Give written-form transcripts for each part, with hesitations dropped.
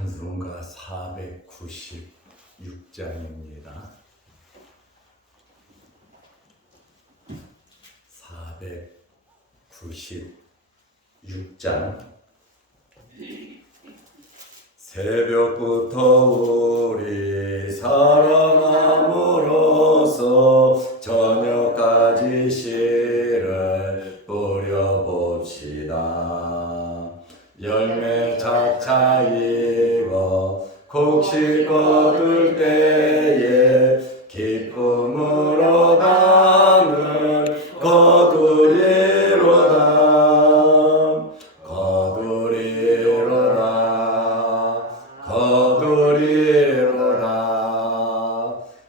찬송가 496장입니다. 496장. 새벽부터 우리 사랑함으로써 저녁까지 씨를 뿌려봅시다. 열매 차차 익어 곡식 거둘 때에 기쁨으로 나는 거두리로다. 거두리로다.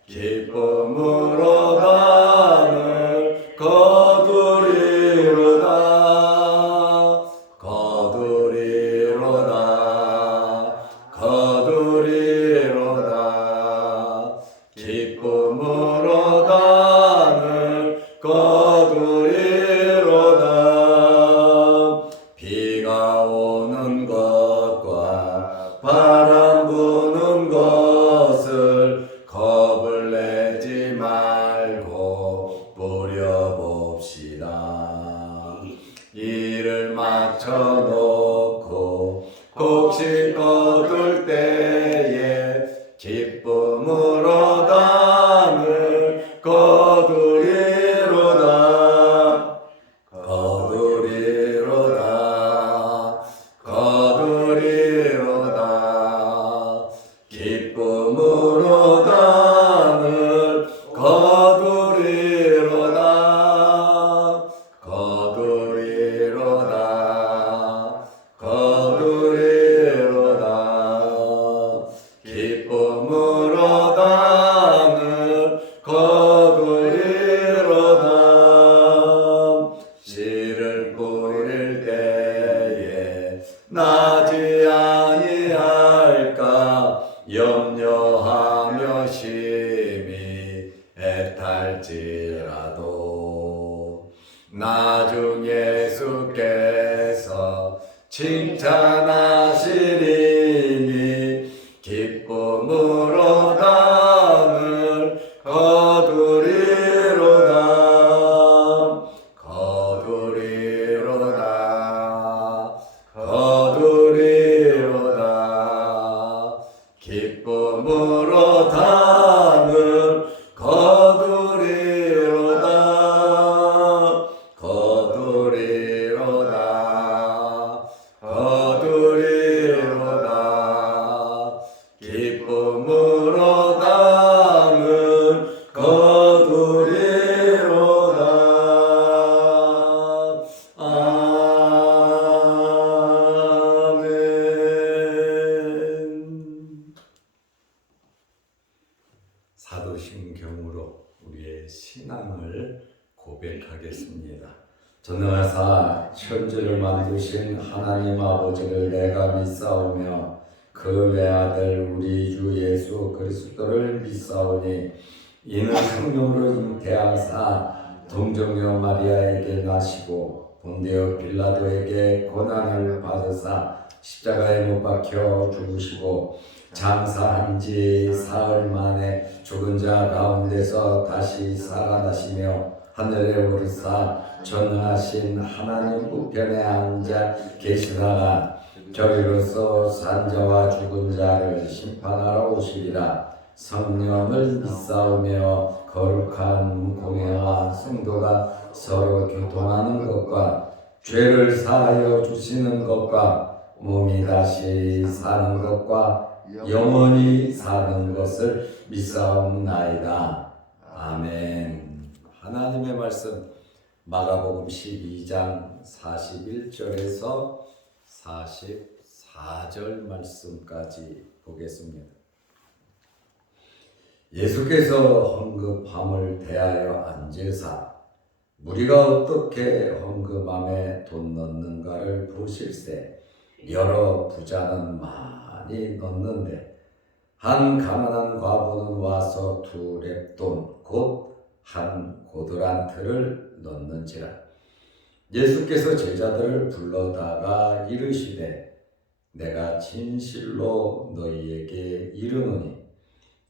기쁨으로 나는 거두리로다. 거두리로다. 기쁨으로 나는 거두리로다. 비가 오는 것과 바람 부는 것을 겁을 내지 말고 뿌려봅시다. 이를 맞춰놓고 곡식 거둘 때에 기쁨으로 나는 거두리로다. 거두리로다. 거두리로다. 기쁨으로 나는 거두리로다. 거두리로다. 거두리로다. 기쁨으로 나는 거두리로다. 씨를 뿌릴 때에 나지 아니할까 염려하며 심히 애탈지라도 나중 예수께서 칭찬하시리니 기쁨으로 나는 거두리로다. 거두리로다. 거두리로다. 기쁨으로 나는 거두리로다. 거두리로다. 거두리로다. 기쁨으로 나는 거두리로다. 아멘. 사도신경으로 우리의 신앙을 고백하겠습니다. 전능하사 천지를 만드신 하나님 아버지를 내가 믿사오며 그 외아들 우리 주 예수 그리스도를 믿사오니 이는 성령으로 잉태하사 동정녀 마리아에게 나시고 본디오 빌라도에게 고난을 받으사 십자가에 못 박혀 죽으시고 장사한 지 사흘 만에 죽은 자 가운데서 다시 살아나시며 하늘에 오르사 전능하신 하나님 우편에 앉아 계시다가 저리로서 산자와 죽은 자를 심판하러 오시리라. 성령을 믿사오며 거룩한 공회와 성도가 서로 교통하는 것과 죄를 사하여 주시는 것과 몸이 다시 사는 것과 영원히 사는 것을 믿사옵나이다. 아멘. 하나님의 말씀 마가복음 12장 41절에서 44절 말씀까지 보겠습니다. 예수께서 헌금함을 대하여 앉으사 무리가 어떻게 헌금함에 돈 넣는가를 보실세 여러 부자는 많이 넣는데 한 가난한 과부는 와서 2렙돈 곧 한 고드란트를 넣는지라. 예수께서 제자들을 불러다가 이르시되 내가 진실로 너희에게 이르노니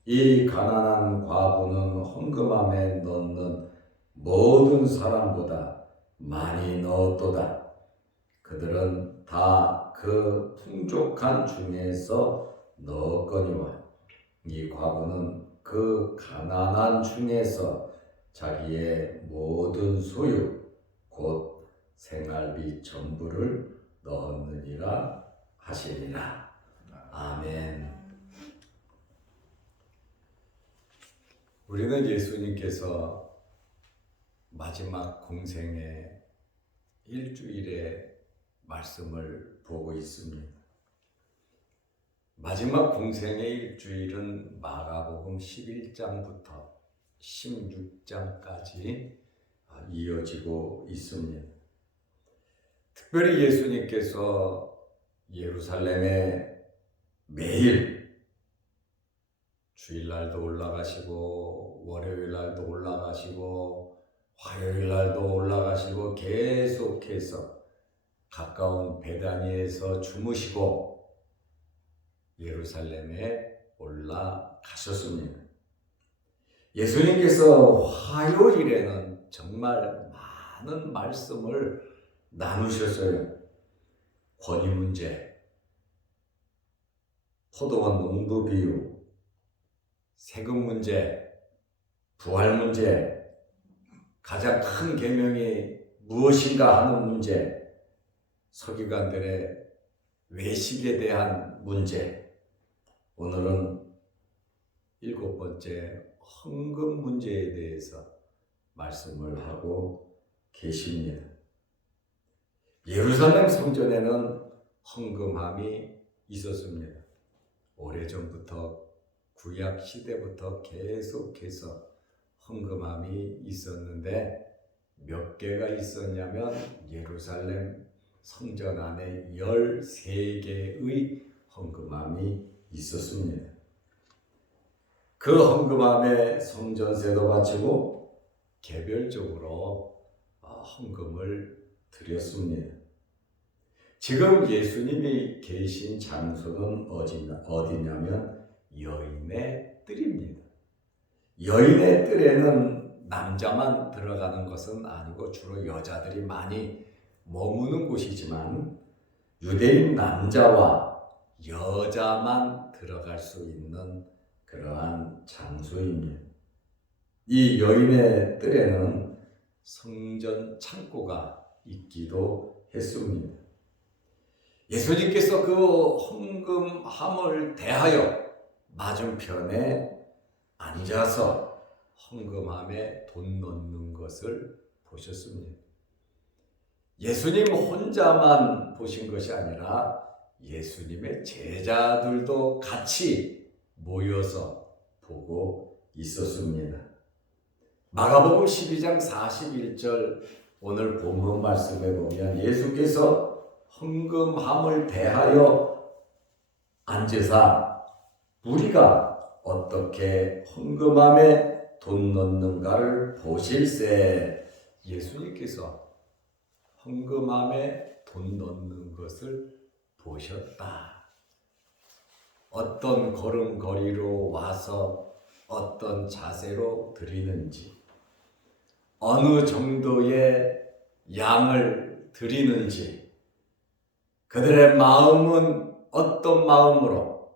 이 가난한 과부는 헌금함에 넣는 모든 사람보다 많이 넣었도다. 그들은 다 그 풍족한 중에서 넣었거니와 이 과부는 그 가난한 중에서 자기의 모든 소유 곧 생활비 전부를 넣었느니라 하시리라. 아멘. 우리는 예수님께서 마지막 공생의 일주일의 말씀을 보고 있습니다. 마지막 공생의 일주일은 마가복음 11장부터 16장까지 이어지고 있습니다. 특별히 예수님께서 예루살렘에 매일 주일날도 올라가시고 월요일날도 올라가시고 화요일날도 올라가시고 계속해서 가까운 베다니에서 주무시고 예루살렘에 올라가셨습니다. 예수님께서 화요일에는 정말 많은 말씀을 나누셨어요. 권위 문제, 포도원 농부 비유, 세금 문제, 부활 문제, 가장 큰 계명이 무엇인가 하는 문제, 서기관들의 외식에 대한 문제, 오늘은 7번째 헌금 문제에 대해서 말씀을 하고 계십니다. 예루살렘 성전에는 헌금함이 있었습니다. 오래전부터 구약 시대부터 계속해서 헌금함이 있었는데 몇 개가 있었냐면 예루살렘 성전 안에 13개의 헌금함이 있었습니다. 그 헌금함에 성전세도 바치고 개별적으로 헌금을 드렸습니다. 지금 예수님이 계신 장소는 어디냐면 여인의 뜰입니다. 여인의 뜰에는 남자만 들어가는 것은 아니고 주로 여자들이 많이 머무는 곳이지만 유대인 남자와 여자만 들어갈 수 있는 그러한 장소입니다. 이 여인의 뜰에는 성전 창고가 있기도 했습니다. 예수님께서 그 헌금함을 대하여 맞은편에 앉아서 헌금함에 돈 넣는 것을 보셨습니다. 예수님 혼자만 보신 것이 아니라 예수님의 제자들도 같이 모여서 보고 있었습니다. 마가복음 12장 41절 오늘 본문 말씀에 보면 예수께서 헌금함을 대하여 앉으사 무리가 어떻게 헌금함에 돈 넣는가를 보실세. 예수님께서 헌금함에 돈 넣는 것을 보셨다. 어떤 걸음걸이로 와서 어떤 자세로 드리는지, 어느 정도의 양을 드리는지, 그들의 마음은 어떤 마음으로,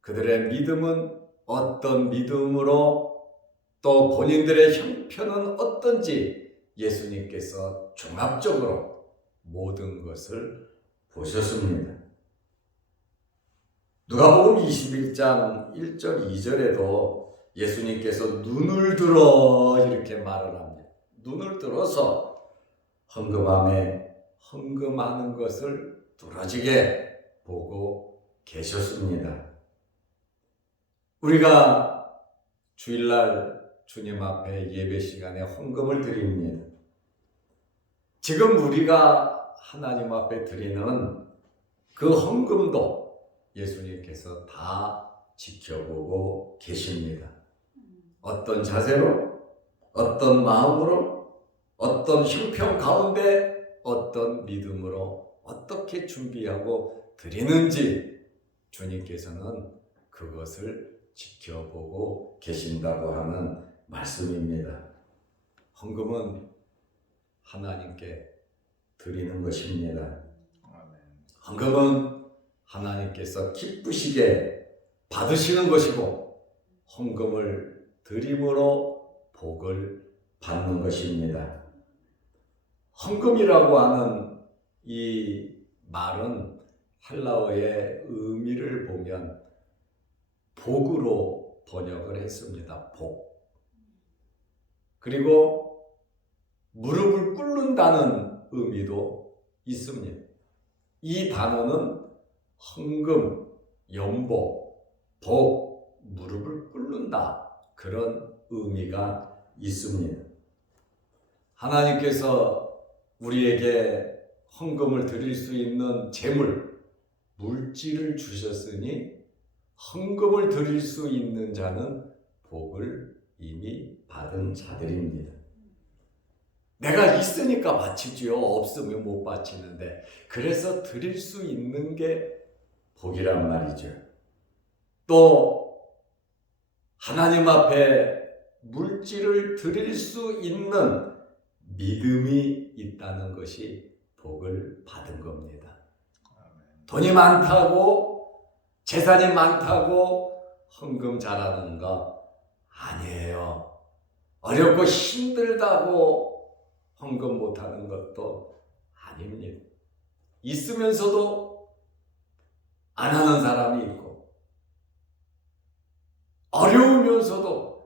그들의 믿음은 어떤 믿음으로, 또 본인들의 형편은 어떤지 예수님께서 종합적으로 모든 것을 보셨습니다. 누가복음 21장 1절 2절에도 예수님께서 눈을 들어 이렇게 말을 합니다. 눈을 들어서 헌금함에 헌금하는 것을 뚫어지게 보고 계셨습니다. 우리가 주일날 주님 앞에 예배 시간에 헌금을 드립니다. 지금 우리가 하나님 앞에 드리는 그 헌금도 예수님께서 다 지켜보고 계십니다. 어떤 자세로, 어떤 마음으로, 어떤 형편 가운데, 어떤 믿음으로 어떻게 준비하고 드리는지 주님께서는 그것을 지켜보고 계신다고 하는 말씀입니다. 헌금은 하나님께 드리는 것입니다. 헌금은 하나님께서 기쁘시게 받으시는 것이고 헌금을 드림으로 복을 받는 것입니다. 헌금이라고 하는 이 말은 헬라어의 의미를 보면 복으로 번역을 했습니다. 복. 그리고 무릎을 꿇는다는 의미도 있습니다. 이 단어는 헌금, 연복, 복, 무릎을 꿇는다 그런 의미가 있습니다. 하나님께서 우리에게 헌금을 드릴 수 있는 재물, 물질을 주셨으니 헌금을 드릴 수 있는 자는 복을 이미 받은 자들입니다. 내가 있으니까 바치지요. 없으면 못 바치는데 그래서 드릴 수 있는 게 복이란 말이죠. 또 하나님 앞에 물질을 드릴 수 있는 믿음이 있다는 것이 복을 받은 겁니다. 돈이 많다고 재산이 많다고 헌금 잘하는 거 아니에요. 어렵고 힘들다고 헌금 못하는 것도 아닙니다. 있으면서도 안 하는 사람이 있고 어려우면서도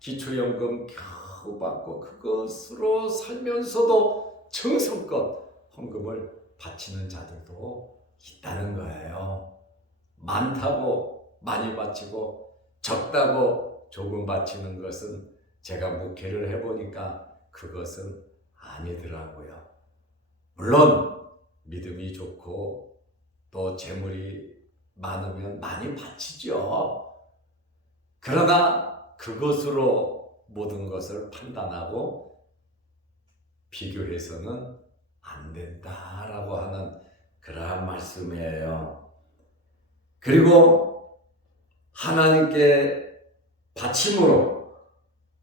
기초연금 겨우 받고 그것으로 살면서도 정성껏 헌금을 바치는 자들도 있다는 거예요. 많다고 많이 바치고 적다고 조금 바치는 것은 제가 목회를 해보니까 그것은 아니더라고요. 물론 믿음이 좋고 또 재물이 많으면 많이 바치죠. 그러나 그것으로 모든 것을 판단하고 비교해서는 안 된다라고 하는 그러한 말씀이에요. 그리고 하나님께 바침으로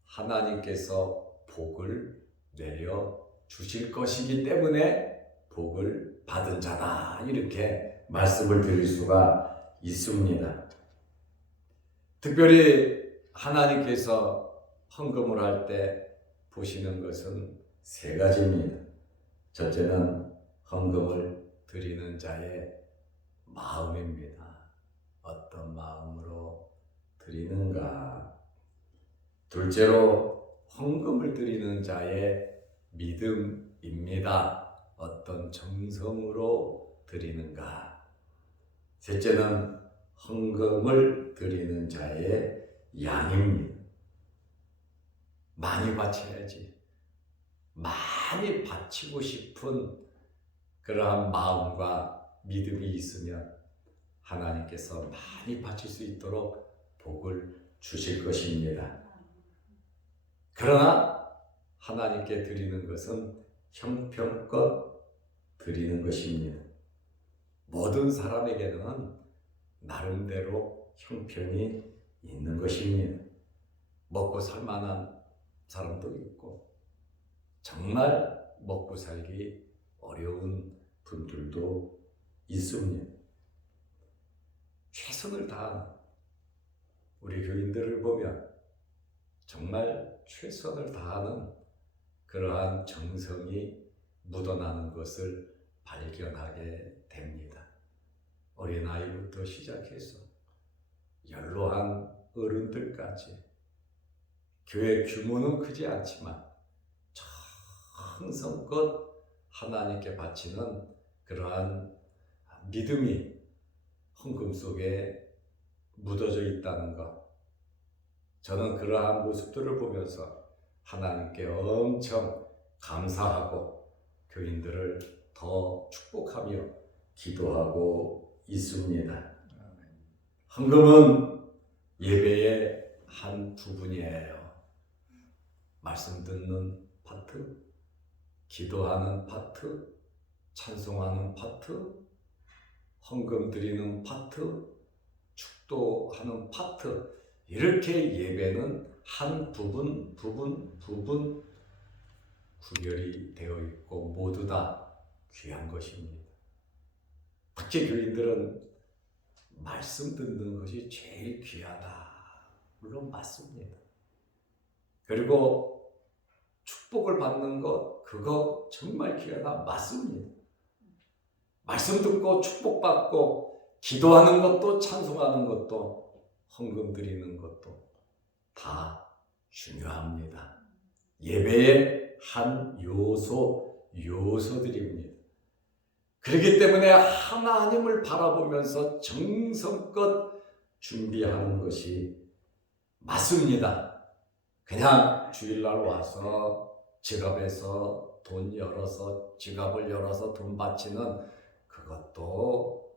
하나님께서 복을 내려 주실 것이기 때문에 복을 받은 자다 이렇게 말씀을 드릴 수가 있습니다. 특별히 하나님께서 헌금을 할 때 보시는 것은 세 가지입니다. 첫째는 헌금을 드리는 자의 마음입니다. 어떤 마음으로 드리는가. 둘째로 헌금을 드리는 자의 믿음입니다. 어떤 정성으로 드리는가. 셋째는 헌금을 드리는 자의 양입니다. 많이 바쳐야지. 많이 바치고 싶은 그러한 마음과 믿음이 있으면 하나님께서 많이 바칠 수 있도록 복을 주실 것입니다. 그러나 하나님께 드리는 것은 형편껏 드리는 것입니다. 모든 사람에게는 나름대로 형편이 있는 것입니다. 먹고 살 만한 사람도 있고 정말 먹고 살기 어려운 분들도 있습니다. 최선을 다하는 우리 교인들을 보면 정말 최선을 다하는 그러한 정성이 묻어나는 것을 발견하게 됩니다. 어린아이부터 시작해서 연로한 어른들까지 교회 규모는 크지 않지만 정성껏 하나님께 바치는 그러한 믿음이 헌금 속에 묻어져 있다는 것, 저는 그러한 모습들을 보면서 하나님께 엄청 감사하고 교인들을 더 축복하며 기도하고 있습니다. 헌금은 예배의 한 부분이에요. 말씀 듣는 파트, 기도하는 파트, 찬송하는 파트, 헌금 드리는 파트, 축도하는 파트, 이렇게 예배는 한 부분 구별이 되어 있고 모두 다 귀한 것입니다. 특히 교인들은 말씀 듣는 것이 제일 귀하다. 물론 맞습니다. 그리고 축복을 받는 것, 그거 정말 귀하다. 맞습니다. 말씀 듣고 축복받고 기도하는 것도 찬송하는 것도 헌금 드리는 것도 다 중요합니다. 예배의 한 요소들입니다. 그렇기 때문에 하나님을 바라보면서 정성껏 준비하는 것이 맞습니다. 그냥 주일날 와서 지갑에서 지갑을 열어서 돈 바치는 그것도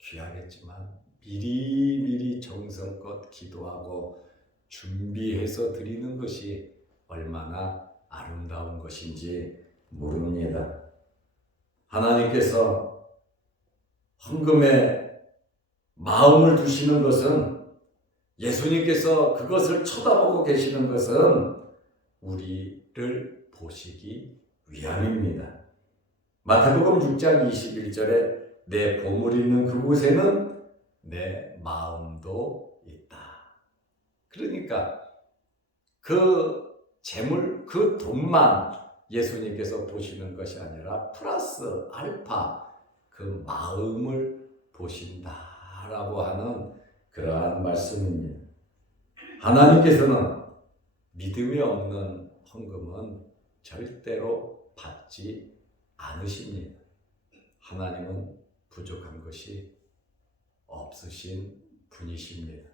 귀하겠지만 미리 정성껏 기도하고 준비해서 드리는 것이 얼마나 아름다운 것인지 모릅니다. 하나님께서 헌금에 마음을 두시는 것은, 예수님께서 그것을 쳐다보고 계시는 것은 우리를 보시기 위함입니다. 마태복음 6장 21절에 내 보물 있는 그곳에는 내 마음도 있다. 그러니까 그 재물, 그 돈만 예수님께서 보시는 것이 아니라 플러스 알파 그 마음을 보신다라고 하는 그러한 말씀입니다. 하나님께서는 믿음이 없는 헌금은 절대로 받지 않으십니다. 하나님은 부족한 것이 없으신 분이십니다.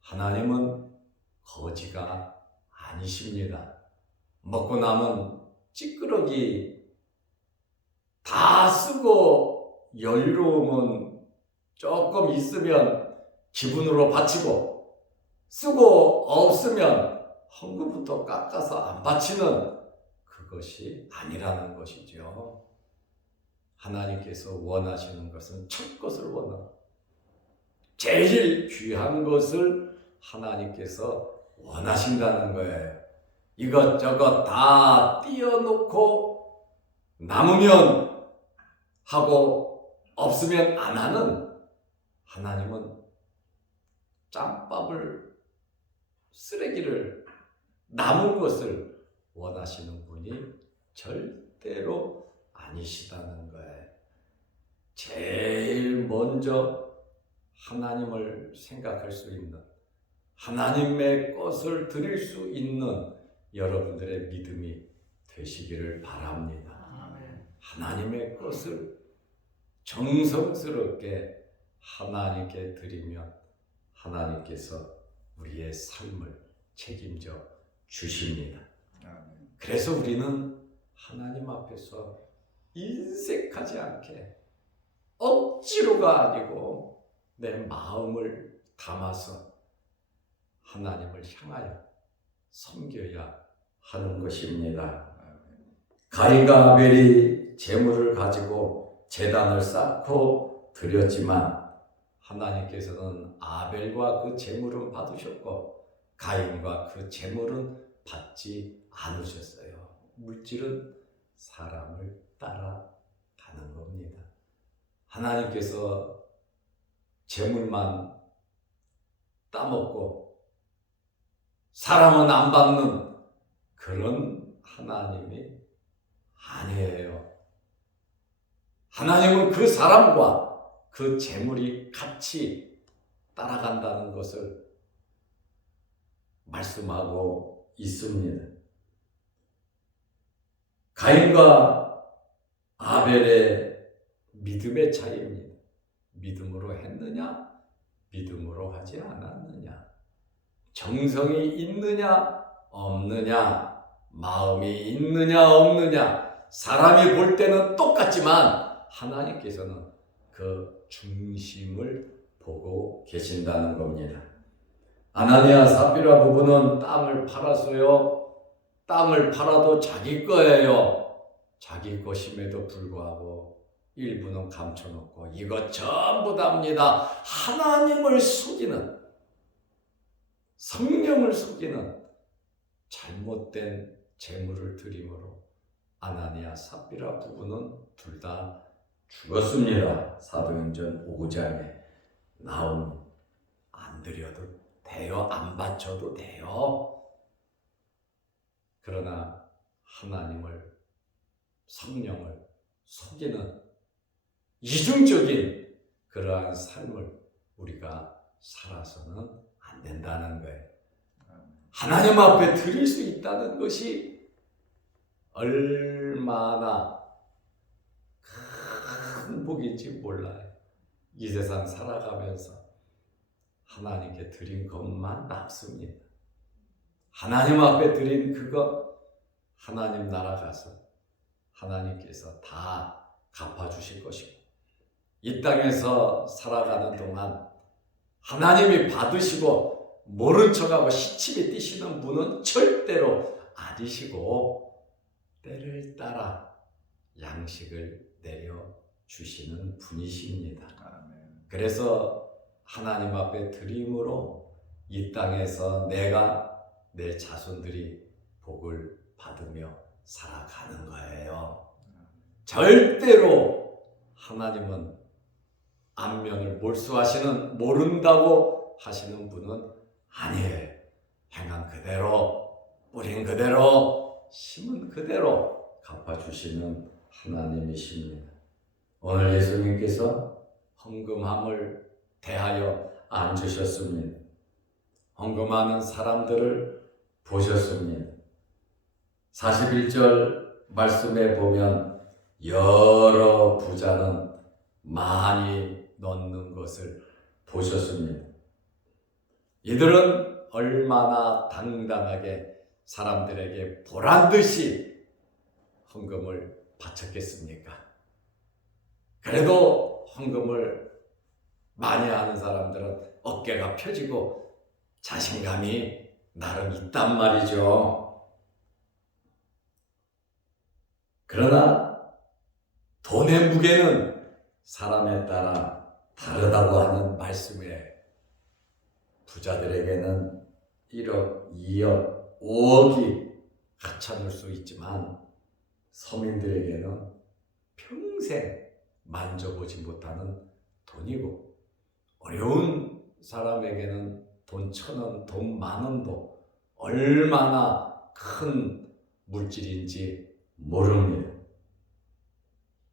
하나님은 거지가 아니십니다. 먹고 남은 찌끄러기 다 쓰고 여유로움은 조금 있으면 기분으로 바치고, 쓰고 없으면 헌금부터 깎아서 안 바치는 그것이 아니라는 것이죠. 하나님께서 원하시는 것은 첫 것을 원하고 제일 귀한 것을 하나님께서 원하신다는 거예요. 이것저것 다 띄워놓고 남으면 하고 없으면 안 하는, 하나님은 짬밥을, 쓰레기를, 남은 것을 원하시는 분이 절대로 아니시다는 거예요. 제일 먼저 하나님을 생각할 수 있는, 하나님의 것을 드릴 수 있는 여러분들의 믿음이 되시기를 바랍니다. 하나님의 것을 정성스럽게 하나님께 드리면 하나님께서 우리의 삶을 책임져 주십니다. 그래서 우리는 하나님 앞에서 인색하지 않게 억지로가 아니고 내 마음을 담아서 하나님을 향하여 섬겨야 하는 것입니다. 가인과 아벨이 재물을 가지고 제단을 쌓고 드렸지만 하나님께서는 아벨과 그 재물은 받으셨고 가인과 그 재물은 받지 않으셨어요. 물질은 사람을 따라가는 겁니다. 하나님께서 재물만 따먹고 사람은 안 받는 그런 하나님이 아니에요. 하나님은 그 사람과 그 재물이 같이 따라간다는 것을 말씀하고 있습니다. 가인과 아벨의 믿음의 차이입니다. 믿음으로 했느냐, 믿음으로 하지 않았느냐, 정성이 있느냐 없느냐, 마음이 있느냐 없느냐, 사람이 볼 때는 똑같지만 하나님께서는 그 중심을 보고 계신다는 겁니다. 아나니아 삽비라 부부는 땅을 팔았어요. 땅을 팔아도 자기 거예요. 자기 것임에도 불구하고 일부는 감춰놓고 이것 전부 답니다. 하나님을 속이는, 성령을 속이는 잘못된 제물을 드림으로 아나니아 삽비라 부부는 둘 다 죽었습니다. 사도행전 5장에 나오니 안 드려도 돼요. 안 바쳐도 돼요. 그러나 하나님을, 성령을 속이는 이중적인 그러한 삶을 우리가 살아서는 안 된다는 거예요. 하나님 앞에 드릴 수 있다는 것이 얼마나 큰 복인지 몰라요. 이 세상 살아가면서 하나님께 드린 것만 남습니다. 하나님 앞에 드린 그것, 하나님 나라 가서 하나님께서 다 갚아주실 것이고, 이 땅에서 살아가는 동안 하나님이 받으시고 모른 척하고 시침이 뛰시는 분은 절대로 아니시고, 때를 따라 양식을 내려주시는 분이십니다. 그래서 하나님 앞에 드림으로 이 땅에서 내가, 내 자손들이 복을 받으며 살아가는 거예요. 절대로 하나님은 안면을 몰수하시는, 모른다고 하시는 분은 아니에요. 행한 그대로, 뿌린 그대로, 심은 그대로 갚아주시는 하나님이십니다. 오늘 예수님께서 헌금함을 대하여 앉으셨습니다. 헌금하는 사람들을 보셨습니다. 41절 말씀에 보면 여러 부자는 많이 넣는 것을 보셨습니다. 이들은 얼마나 당당하게 사람들에게 보란듯이 헌금을 바쳤겠습니까? 그래도 헌금을 많이 하는 사람들은 어깨가 펴지고 자신감이 나름 있단 말이죠. 그러나 돈의 무게는 사람에 따라 다르다고 하는 말씀에 부자들에게는 1억, 2억, 5억이 하찮을 수 있지만 서민들에게는 평생 만져보지 못하는 돈이고, 어려운 사람에게는 돈 1,000원, 돈 10,000원도 얼마나 큰 물질인지 모릅니다.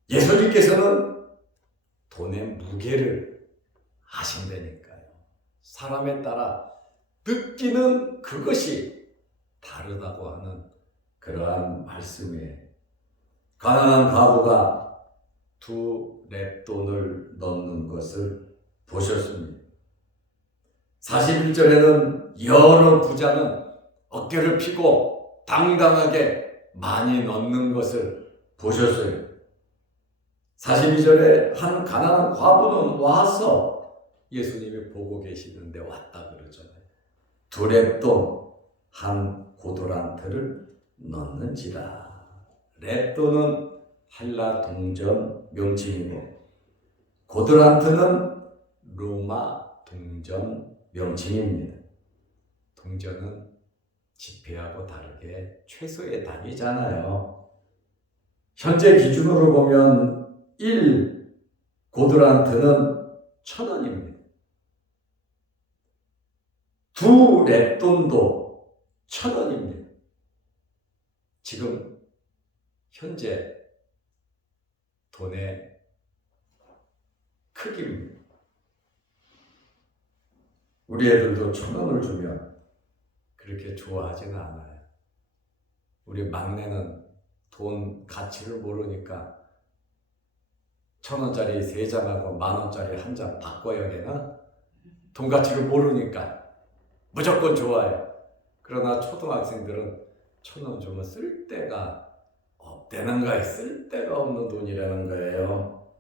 예수님께서는 돈의 무게를 아신다니까요. 사람에 따라 느끼는 그것이 다르다고 하는 그러한 말씀이에요. 가난한 과부가 2 렙돈을 넣는 것을 보셨습니다. 41절에는 여러 부자는 어깨를 펴고 당당하게 많이 넣는 것을 보셨어요. 42절에 한 가난한 과부는 와서 예수님이 보고 계시는데 왔다 그러잖아요. 2 렙돈 한 고도란트를 넣는지라. 렙돈은 헬라 동전 명칭이고 고도란트는 로마 동전 명칭입니다. 동전은 지폐하고 다르게 최소의 단위잖아요. 현재 기준으로 보면 1 고드란트는 1,000원입니다. 2 렙돈도 1,000원입니다. 지금 현재 돈의 크기입니다. 우리 애들도 1,000원을 주면 그렇게 좋아하지는 않아요. 우리 막내는 돈 가치를 모르니까 1,000원짜리 3장하고 10,000원짜리 1장 바꿔야 되나? 돈 가치를 모르니까 무조건 좋아해요. 그러나 초등학생들은 1,000원 주면 쓸 데가 없다는 거예요. 쓸 데가 없는 돈이라는 거예요.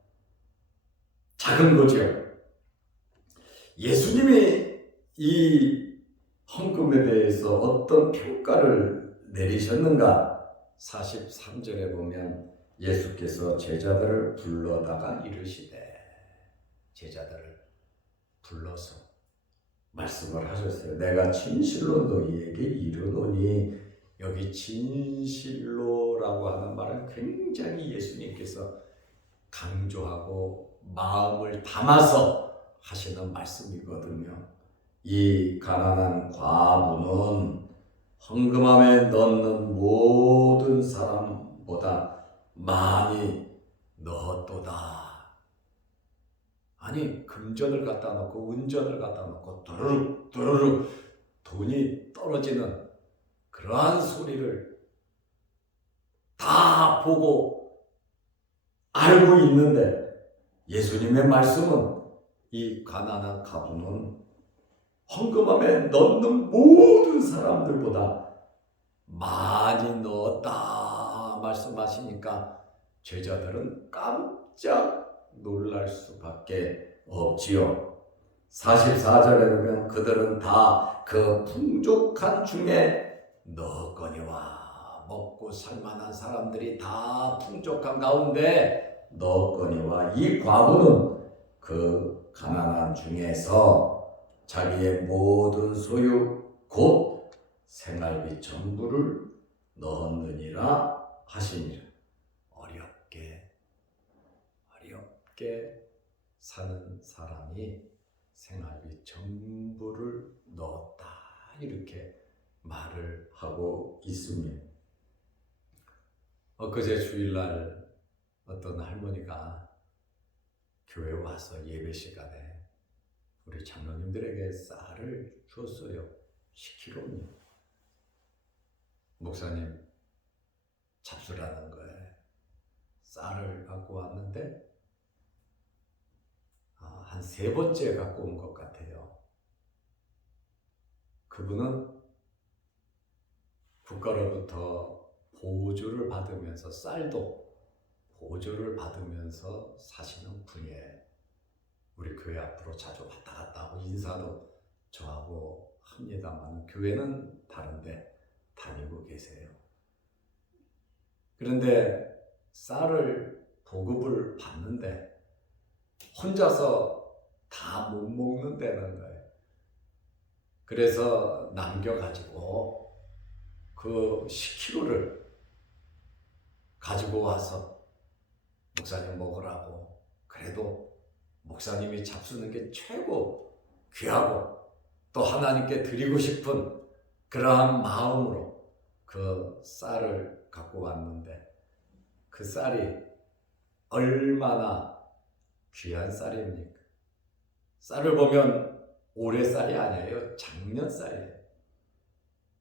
작은 거죠. 예수님이 이 헌금에 대해서 어떤 평가를 내리셨는가? 43절에 보면 예수께서 제자들을 불러다가 이르시되, 제자들을 불러서 말씀을 하셨어요. 내가 진실로 너희에게 이르노니, 여기 진실로라고 하는 말은 굉장히 예수님께서 강조하고 마음을 담아서 하시는 말씀이거든요. 이 가난한 과부는 헌금함에 넣는 모든 사람보다 많이 넣었도다. 아니, 금전을 갖다 놓고 은전을 갖다 놓고 두루룩 두루룩 돈이 떨어지는 그러한 소리를 다 보고 알고 있는데, 예수님의 말씀은 이 가난한 과부는 헌금함에 넣는 모든 사람들보다 많이 넣었다 말씀하시니까 제자들은 깜짝 놀랄 수밖에 없지요. 44절에 보면 그들은 다 그 풍족한 중에 넣었거니와, 먹고 살만한 사람들이 다 풍족한 가운데 넣었거니와, 이 과부는 그 가난한 중에서 자기의 모든 소유 곧 생활비 전부를 넣었느니라 하시니라. 어렵게 사는 사람이 생활비 전부를 넣었다, 이렇게 말을 하고 있습니다. 엊그제 주일날 어떤 할머니가 교회 와서 예배 시간에 우리 장로님들에게 쌀을 줬어요. 10kg입니다. 목사님, 잡수라는 거에 쌀을 갖고 왔는데 한 3번째 갖고 온 것 같아요. 그분은 국가로부터 보조를 받으면서, 쌀도 보조를 받으면서 사시는 분이에요. 우리 교회 앞으로 자주 왔다 갔다 하고 인사도 저하고 합니다만 교회는 다른데 다니고 계세요. 그런데 쌀을 보급을 받는데 혼자서 다 못 먹는다는 거예요. 그래서 남겨가지고 그 10kg를 가지고 와서 목사님 먹으라고, 그래도 목사님이 잡수는 게 최고 귀하고 또 하나님께 드리고 싶은 그러한 마음으로 그 쌀을 갖고 왔는데, 그 쌀이 얼마나 귀한 쌀입니까? 쌀을 보면 올해 쌀이 아니에요. 작년 쌀이에요.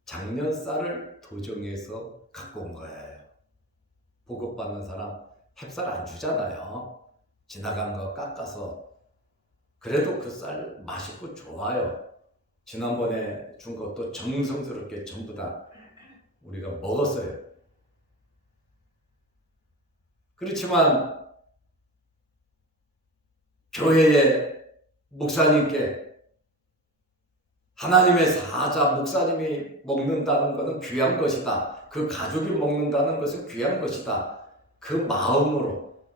작년 쌀을 도정해서 갖고 온 거예요. 보급받는 사람 햅쌀 안 주잖아요. 지나간 거 깎아서. 그래도 그 쌀 맛있고 좋아요. 지난번에 준 것도 정성스럽게 전부 다 우리가 먹었어요. 그렇지만 교회의 목사님께, 하나님의 사자 목사님이 먹는다는 것은 귀한 것이다. 그 가족이 먹는다는 것은 귀한 것이다. 그 마음으로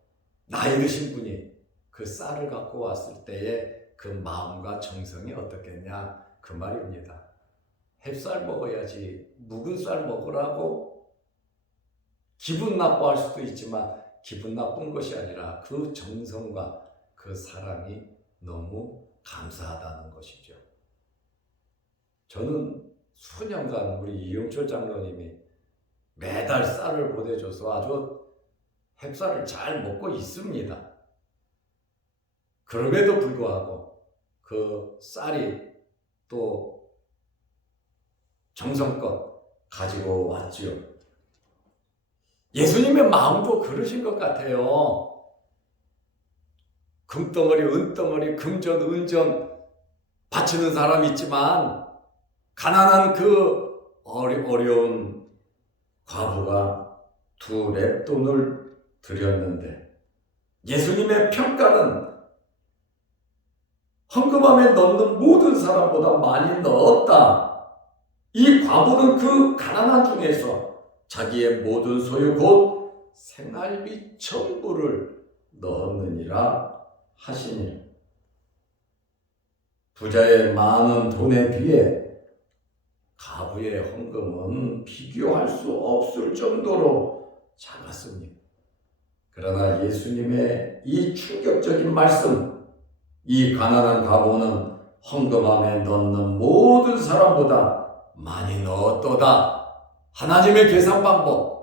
나이 드신 분이 그 쌀을 갖고 왔을 때의 그 마음과 정성이 어떻겠냐, 그 말입니다. 햅쌀 먹어야지 묵은 쌀 먹으라고 기분 나빠할 수도 있지만 기분 나쁜 것이 아니라 그 정성과 그 사랑이 너무 감사하다는 것이죠. 저는 수년간 우리 이용철 장로님이 매달 쌀을 보내줘서 아주 햅쌀을 잘 먹고 있습니다. 그럼에도 불구하고 그 쌀이 또 정성껏 가지고 왔지요. 예수님의 마음도 그러신 것 같아요. 금덩어리, 은덩어리, 금전, 은전 바치는 사람이 있지만 가난한 그 어려운 과부가 2 렙돈을 드렸는데, 예수님의 평가는 헌금함에 넣는 모든 사람보다 많이 넣었다. 이 과부는 그 가난한 중에서 자기의 모든 소유 곧 생활비 전부를 넣었느니라 하시니, 부자의 많은 돈에 비해 가부의 헌금은 비교할 수 없을 정도로 작았습니다. 그러나 예수님의 이 충격적인 말씀, 이 가난한 가부는 헌금함에 넣는 모든 사람보다 많이 넣었도다. 하나님의 계산 방법,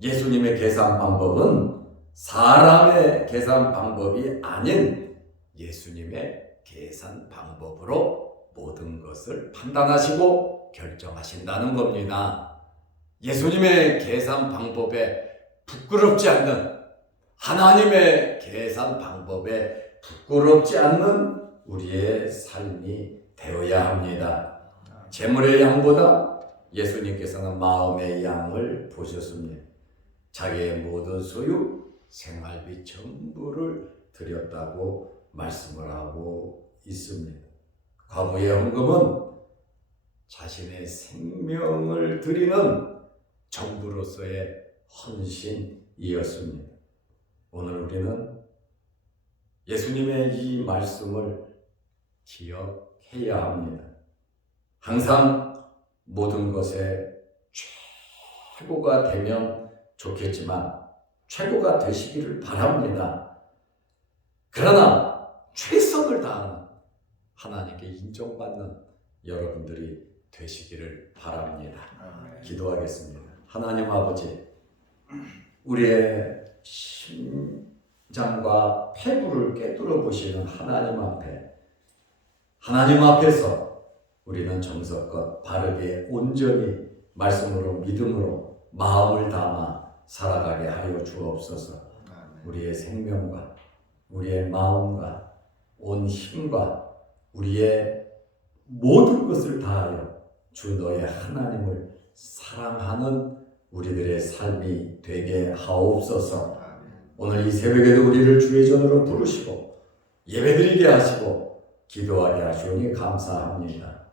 예수님의 계산 방법은 사람의 계산 방법이 아닌 예수님의 계산 방법으로 모든 것을 판단하시고 결정하신다는 겁니다. 예수님의 계산 방법에 부끄럽지 않는, 하나님의 계산 방법에 부끄럽지 않는 우리의 삶이 되어야 합니다. 재물의 양보다 예수님께서는 마음의 양을 보셨습니다. 자기의 모든 소유, 생활비 전부를 드렸다고 말씀을 하고 있습니다. 과부의 헌금은 자신의 생명을 드리는 정부로서의 헌신이었습니다. 오늘 우리는 예수님의 이 말씀을 기억해야 합니다. 항상 모든 것에 최고가 되면 좋겠지만 최고가 되시기를 바랍니다. 그러나 최선을 다하는, 하나님께 인정받는 여러분들이 되시기를 바랍니다. 기도하겠습니다. 하나님 아버지, 우리의 심장과 폐부를 꿰뚫어 보시는 하나님 앞에서 우리는 정성껏 바르게 온전히 말씀으로 믿음으로 마음을 담아 살아가게 하여 주옵소서. 우리의 생명과 우리의 마음과 온 힘과 우리의 모든 것을 다하여 주 너의 하나님을 사랑하는 우리들의 삶이 되게 하옵소서. 오늘 이 새벽에도 우리를 주의 전으로 부르시고 예배드리게 하시고 기도하게 하시오니 감사합니다.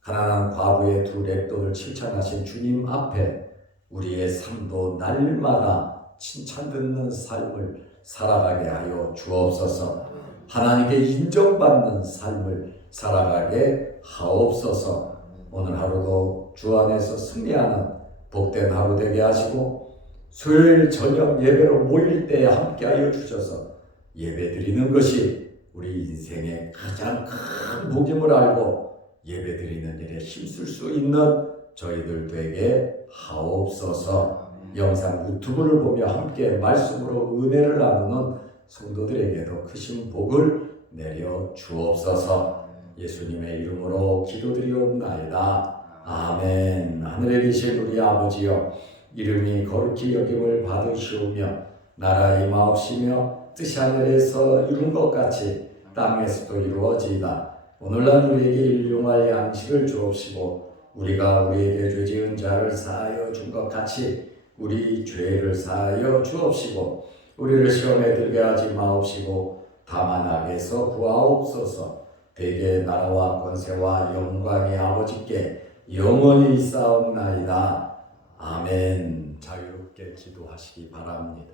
가난한 과부의 두 랩돈을 칭찬하신 주님 앞에 우리의 삶도 날마다 칭찬 듣는 삶을 살아가게 하여 주옵소서. 하나님께 인정받는 삶을 살아가게 하옵소서. 오늘 하루도 주 안에서 승리하는 복된 하루 되게 하시고 수요일 저녁 예배로 모일 때 함께하여 주셔서 예배드리는 것이 우리 인생의 가장 큰 복임을 알고 예배드리는 일에 힘쓸 수 있는 저희들 되게 하옵소서. 영상 유튜브를 보며 함께 말씀으로 은혜를 나누는 성도들에게도 크신 복을 내려 주옵소서. 예수님의 이름으로 기도드리옵나이다. 아멘. 하늘에 계신 우리 아버지여, 이름이 거룩히 여김을 받으시오며 나라 임하옵시며 뜻이 하늘에서 이룬 것 같이 땅에서도 이루어지이다. 오늘날 우리에게 일용할 양식을 주옵시고 우리가 우리에게 죄 지은 자를 사하여 준 것 같이 우리 죄를 사하여 주옵시고 우리를 시험에 들게 하지 마옵시고 다만 악에서 구하옵소서. 대개 나라와 권세와 영광이 아버지께 영원히 있사옵나이다. 아멘. 자유롭게 기도하시기 바랍니다.